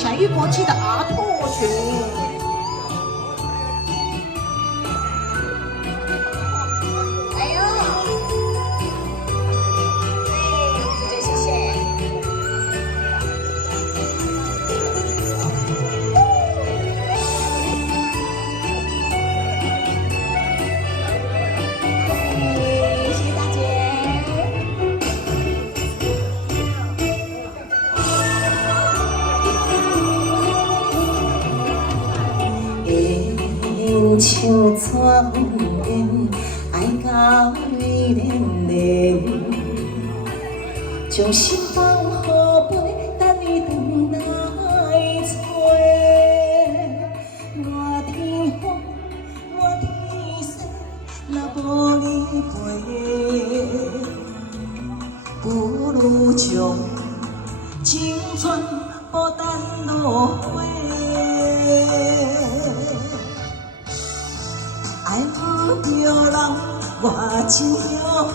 享誉国际的阿拓群。像撮缘，爱到你连连，将心放好飞，等你回来找。热天风，热天雪，若无你陪，不如将青春孤单落花。爱不着人，我真后悔。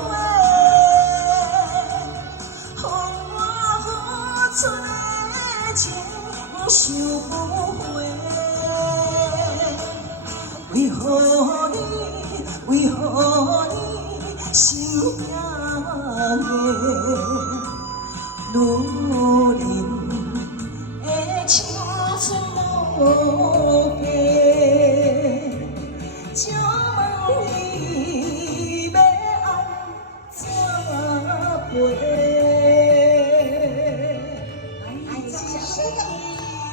予我付出的情收不回，为何你心硬的女人的青春无价？请问你要安怎陪？谢谢，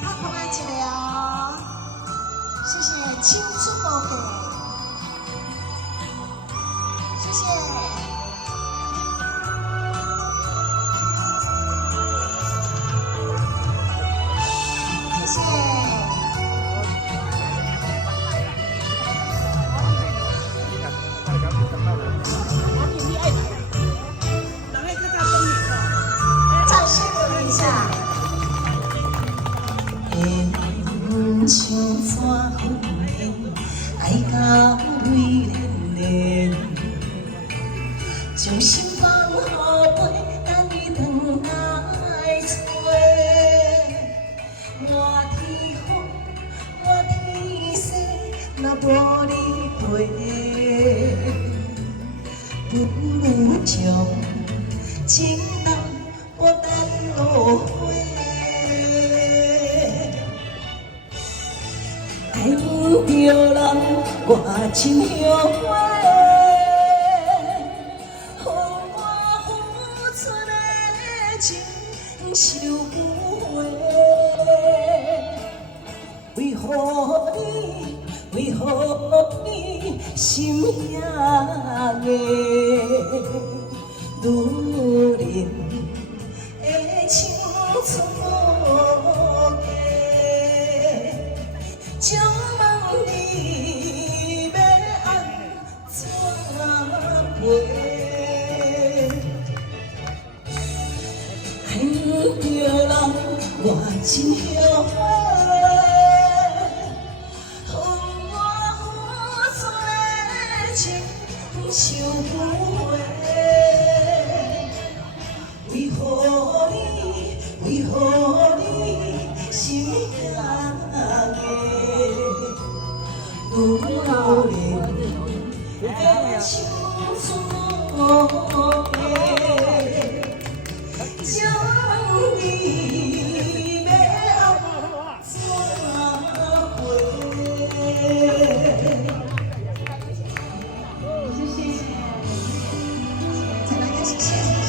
好可爱一个哦，谢谢青春无价，谢谢。谢谢。掌声鼓励一下。缘像纸飞，爱到泪连连，将心放好飞，等你回来找。热天风，热天雪，若无你陪，不如将情浓孤单落花。爱不着人，我真后悔。予我付出的情收不回，为何你心遐硬的女人的青春无价？请问你要安怎陪？爱不着人，我真后悔。予我付出的情收不回，为何你心硬的女人的青春无价？请问你要安怎陪？谢谢，再来个谢谢。